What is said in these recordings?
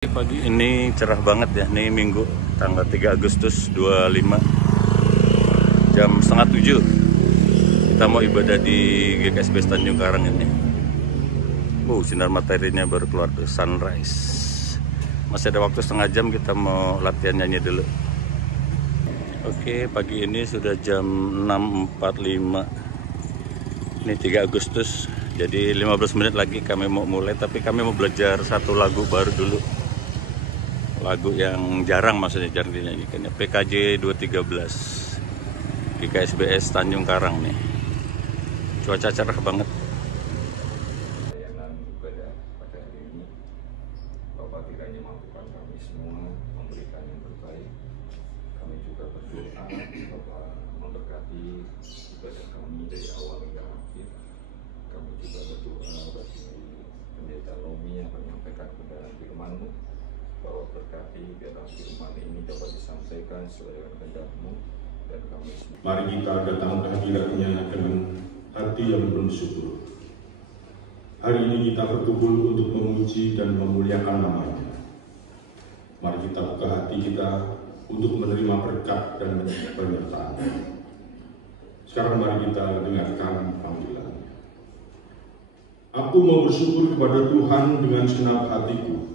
Pagi ini cerah banget ya, nih Minggu tanggal 3 Agustus 25 jam setengah 7 kita mau ibadah di GKSB Tanjung Karang ini. Sinar materinya baru keluar tuh, sunrise. Masih ada waktu setengah jam, kita mau latihan nyanyi dulu. Oke, pagi ini sudah jam 6.45. Ini 3 Agustus, jadi 15 menit lagi kami mau mulai, tapi kami mau belajar satu lagu baru dulu. Lagu yang jarang, maksudnya jarang dinyanyikan ya. PKJ 213 GKSBS Tanjung Karang nih. Cuaca cerah banget. Layanan ibadah pada hari ini, Bapak kiranya mampukan kami semua memberikan yang terbaik. Kami juga berdoa Bapak memberkati ibadah kami dari awal hingga akhir. Kami juga berdoa bagi Pendeta Lomi yang menyampaikan kebenaran firman-Mu, bahwa berkati biarlah firman ini dapat disampaikan sesuai dengan kehendak-Mu dan kami semua. Mari kita datang ke hadirat-Nya dengan hati yang penuh syukur. Hari ini kita berkumpul untuk memuji dan memuliakan nama-Nya. Mari kita buka hati kita untuk menerima berkat dan penyertaan. Sekarang mari kita dengarkan panggilan-Nya. Aku mau bersyukur kepada Tuhan dengan segenap hatiku.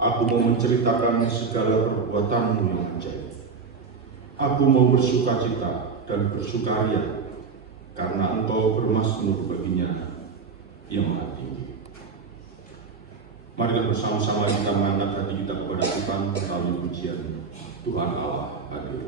Aku mau menceritakan segala perbuatan-Mu yang ajaib. Aku mau bersukacita dan bersukaria, karena Engkau bermasmur baginya yang Maha Tinggi. Marilah bersama-sama kita mengangkat hati kita kepada Tuhan melalui pujian Tuhan Allah hadir.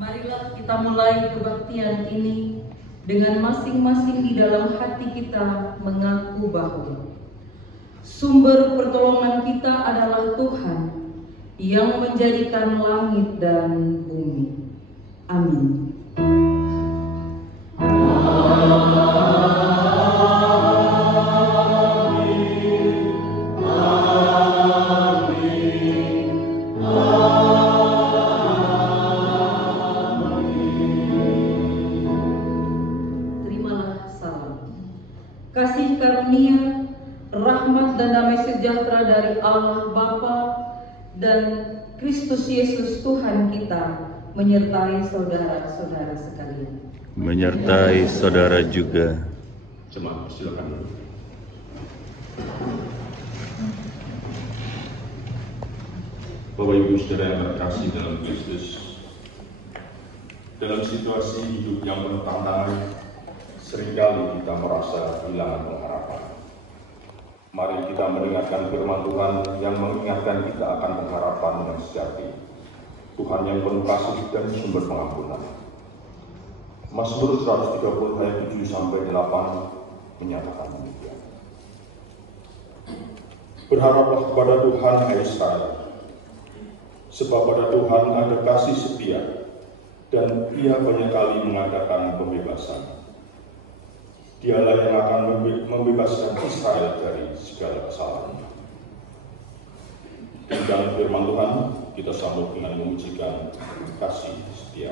Marilah kita mulai kebaktian ini dengan masing-masing di dalam hati kita mengaku bahwa sumber pertolongan kita adalah Tuhan yang menjadikan langit dan bumi. Amin. Terimalah salam. kasih karunia, rahmat dan damai sejahtera dari Allah Bapa dan Kristus Yesus Tuhan kita menyertai saudara-saudara sekalian. Menyertai saudara juga. Jemaat, silakan duduk. Bapak Ibu Saudara yang terkasih dalam Kristus, dalam situasi hidup yang penuh tantangan, seringkali kita merasa kehilangan pengharapan. Mari kita mendengarkan firman Tuhan yang mengingatkan kita akan pengharapan yang sejati, Tuhan yang penuh kasih dan sumber pengampunan. Mazmur 130 ayat 7-8 menyatakan demikian. Berharaplah kepada Tuhan, hai Israel, sebab pada Tuhan ada kasih setia, dan Ia banyak kali mengadakan pembebasan. Dialah yang akan membebaskan Israel dari segala kesalahan. Di dalam firman Tuhan, kita sambut dengan memujikan kasih setia.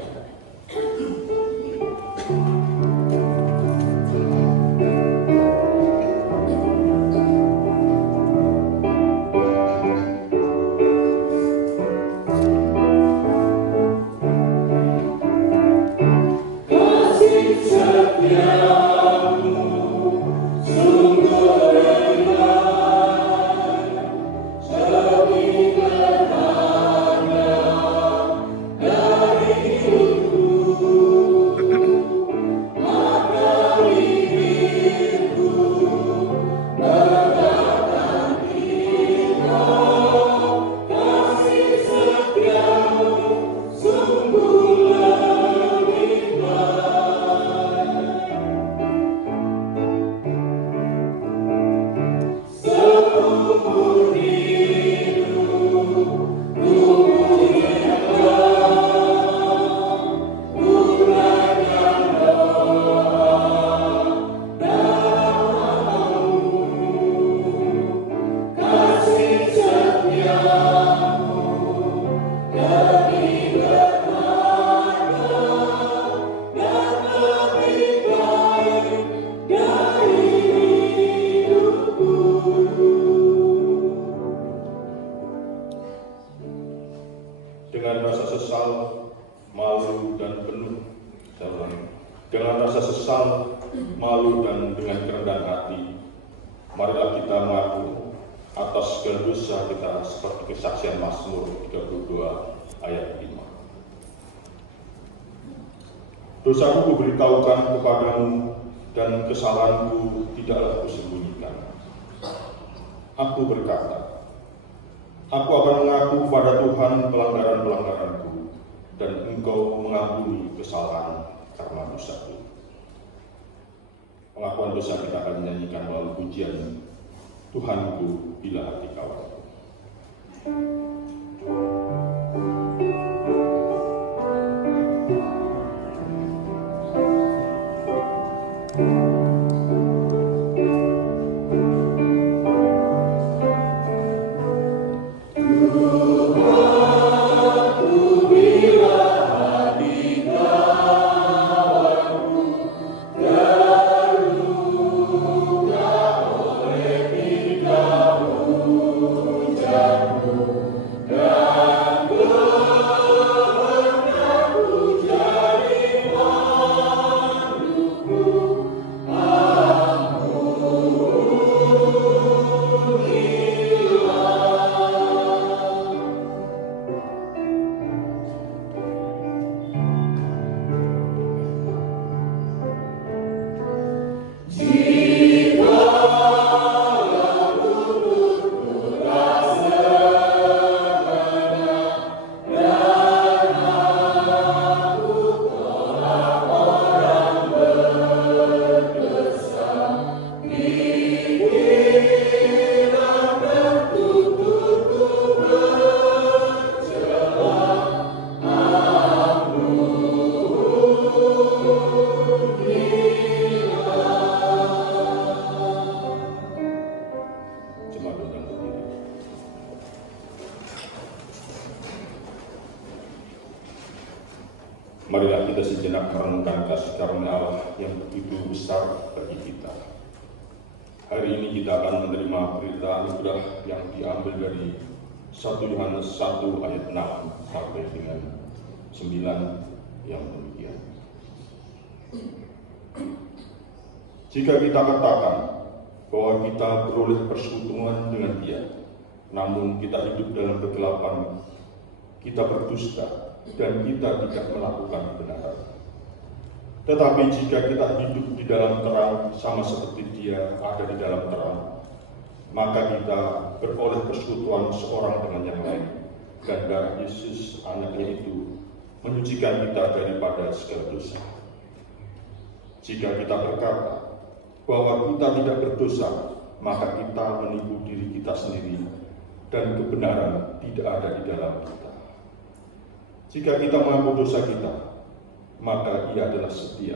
Dengan rasa sesal, malu, dan penuh, dengan rasa sesal, malu, dan dengan kerendahan hati, marilah kita mengaku atas segala dosa kita seperti kesaksian Mazmur 32 ayat 5. Dosaku kuberitahukan kepadamu, dan kesalahanku tidaklah kusembunyikan. Aku berkata, aku akan mengaku kepada Tuhan pelanggaran-pelanggaranku, dan Engkau mengampuni kesalahan karena dosaku. Pengakuan dosa kita akan dinyanyikan melalui pujian Tuhanku bila hati kawanku. Marilah kita sejenak merenungkan kasih karunia Allah yang begitu besar bagi kita. Hari ini kita akan menerima berita anugerah yang diambil dari 1 Yohanes 1 ayat 6 sampai dengan 9 yang demikian. Jika kita katakan bahwa kita beroleh persekutuan dengan Dia, namun kita hidup dalam kegelapan, kita berdusta dan kita tidak melakukan kebenaran. Tetapi jika kita hidup di dalam terang sama seperti Dia ada di dalam terang, maka kita beroleh persekutuan seorang dengan yang lain, dan darah Yesus anaknya itu menyucikan kita daripada segala dosa. Jika kita berkata bahwa kita tidak berdosa, maka kita menipu diri kita sendiri dan kebenaran tidak ada di dalam kita. Jika kita mengaku dosa kita, maka Ia adalah setia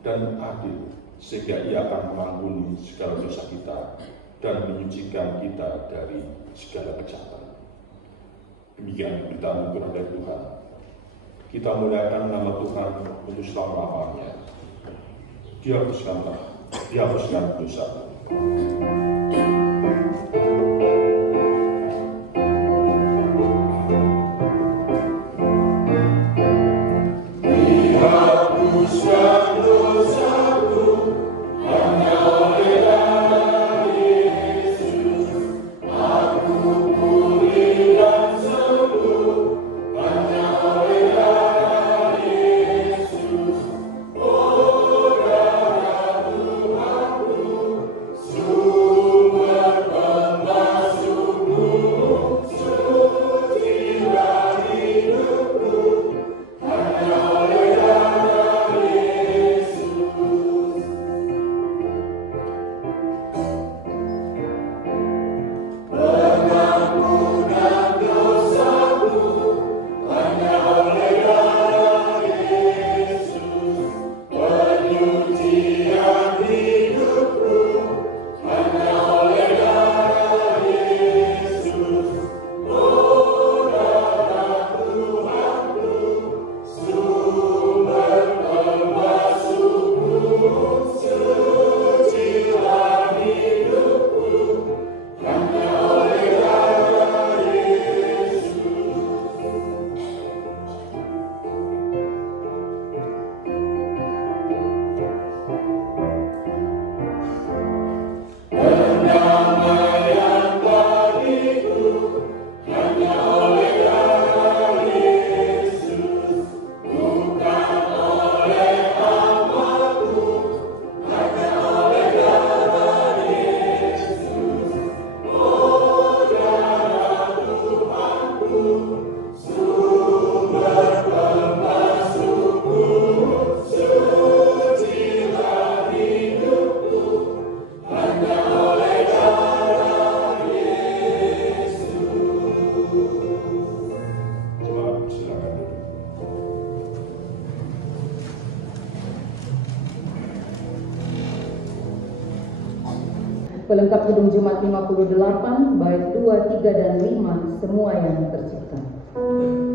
dan adil, sehingga Ia akan mengampuni segala dosa kita dan menyucikan kita dari segala kejahatan. Demikian berita anugerah dari Tuhan. Kita muliakan nama Tuhan untuk selama-lamanya. Dihapuskan dosa. Pelengkap Kidung Jemaat 58, bait 2, 3, dan 5, semua yang tercipta. Amen.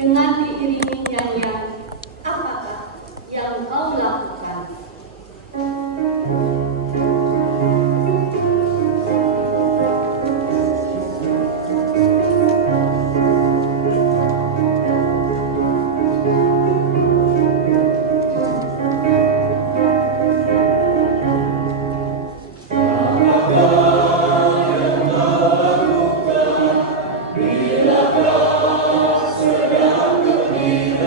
dengan diiringi nyanyian apakah yang kau lakukan. Bila kau sedang gembira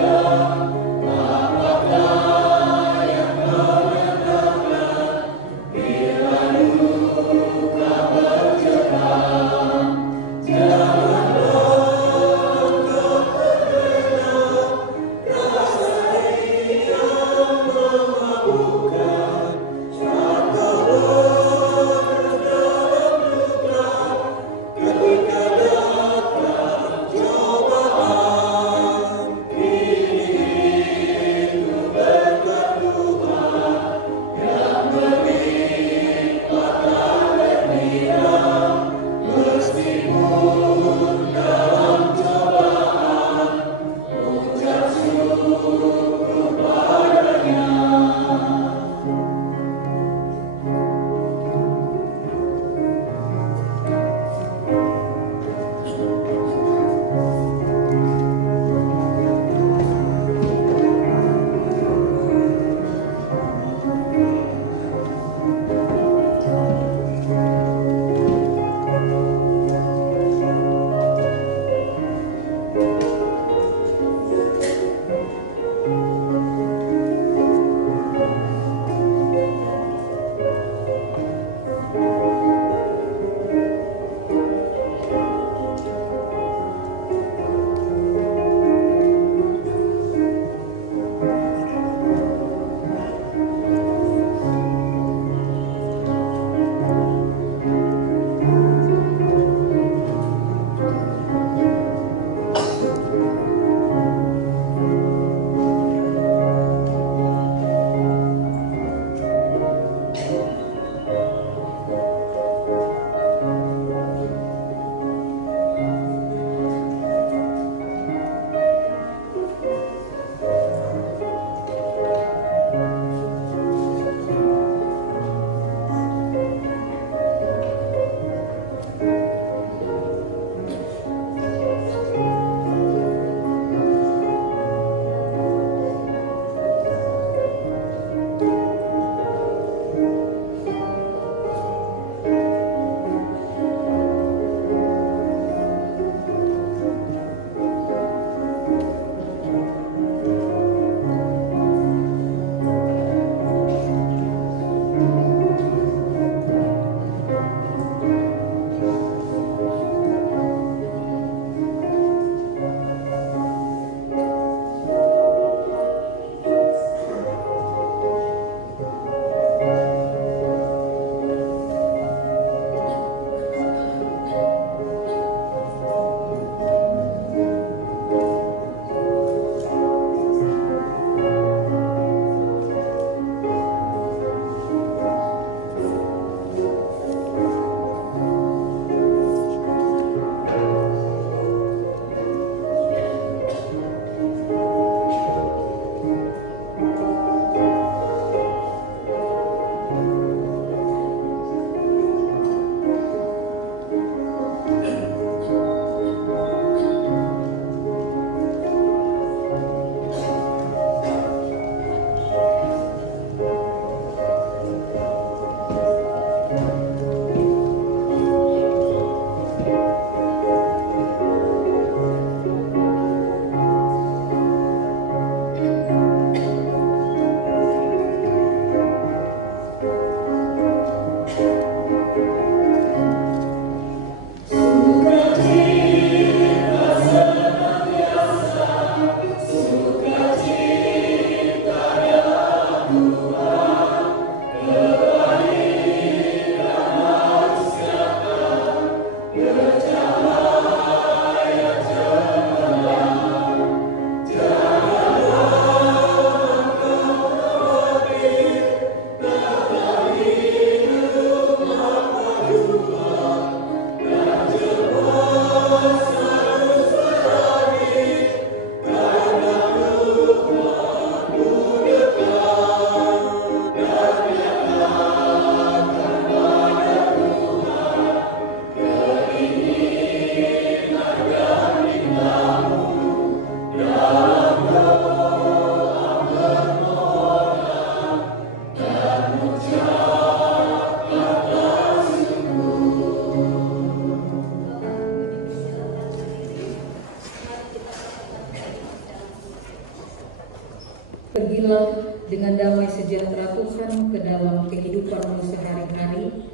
Pergilah dengan damai sejahtera Tuhan ke dalam kehidupanmu sehari-hari,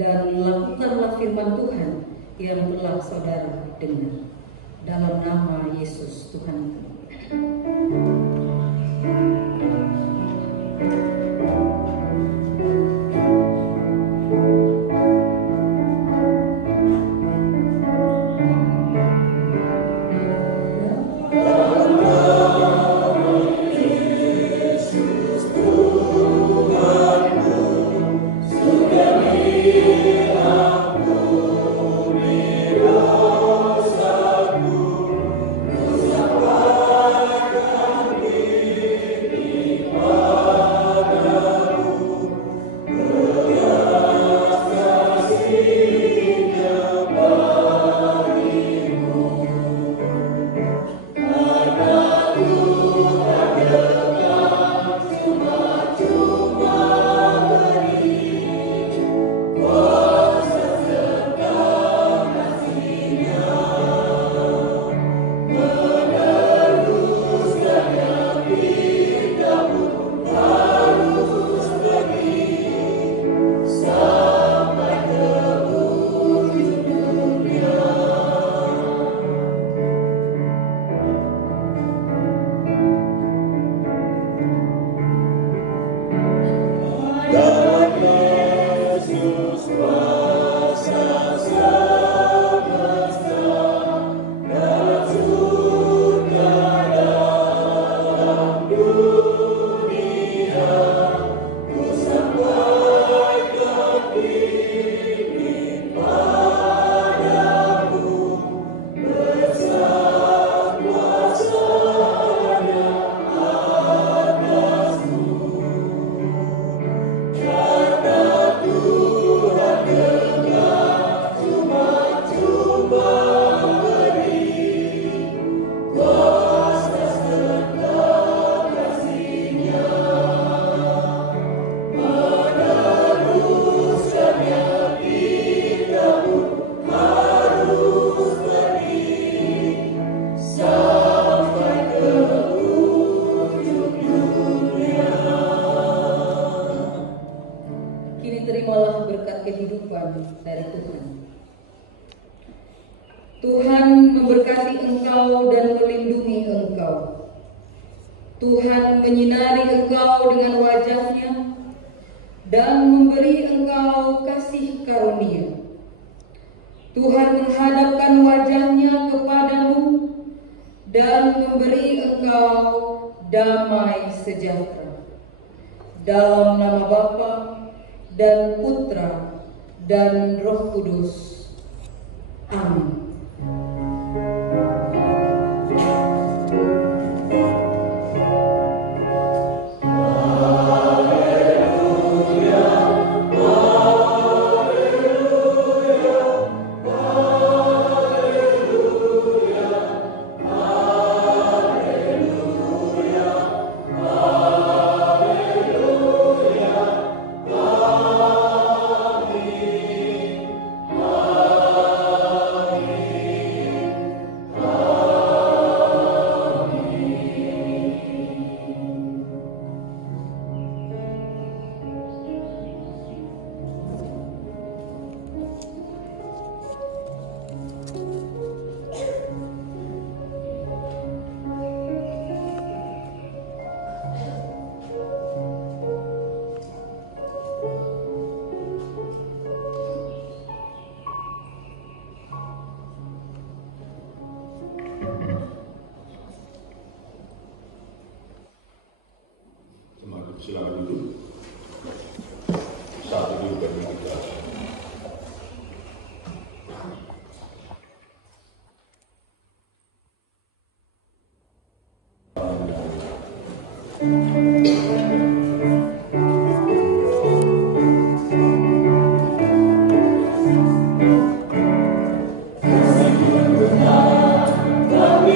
dan lakukanlah firman Tuhan yang telah saudara dengar. Dalam nama Yesus Tuhan. Terimalah berkat kehidupan dari Tuhan. Tuhan memberkati engkau dan melindungi engkau. Tuhan menyinari engkau dengan wajah-Nya dan memberi engkau kasih karunia. Tuhan menghadapkan wajah-Nya kepadamu dan memberi engkau damai sejahtera. Dalam nama Bapa dan Putra dan Roh Kudus. Amin. Silakan duduk. Saat itu bagi kita. Tetapi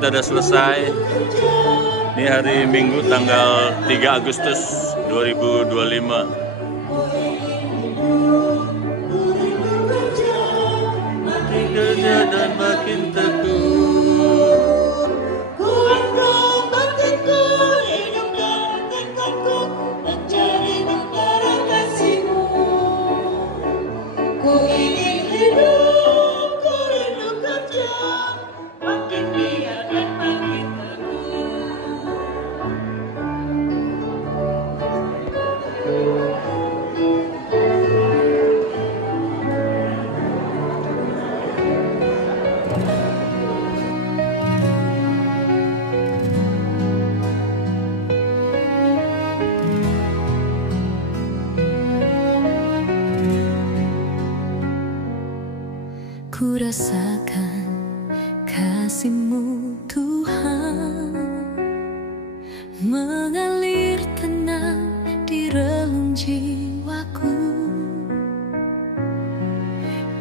kita udah selesai. Ini hari Minggu tanggal 3 Agustus 2025. Makin kerja dan makin teguh. Kuatkan batinku, hidup dan tekadku mencari membara kasih-Mu. Ku ingin hidup, ku rindu kerja, makin giat dan makin teguh. Ku rasakan kasih-Mu Tuhan mengalir tenang di relung jiwaku.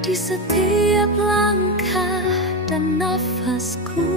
Di setiap langkah dan nafasku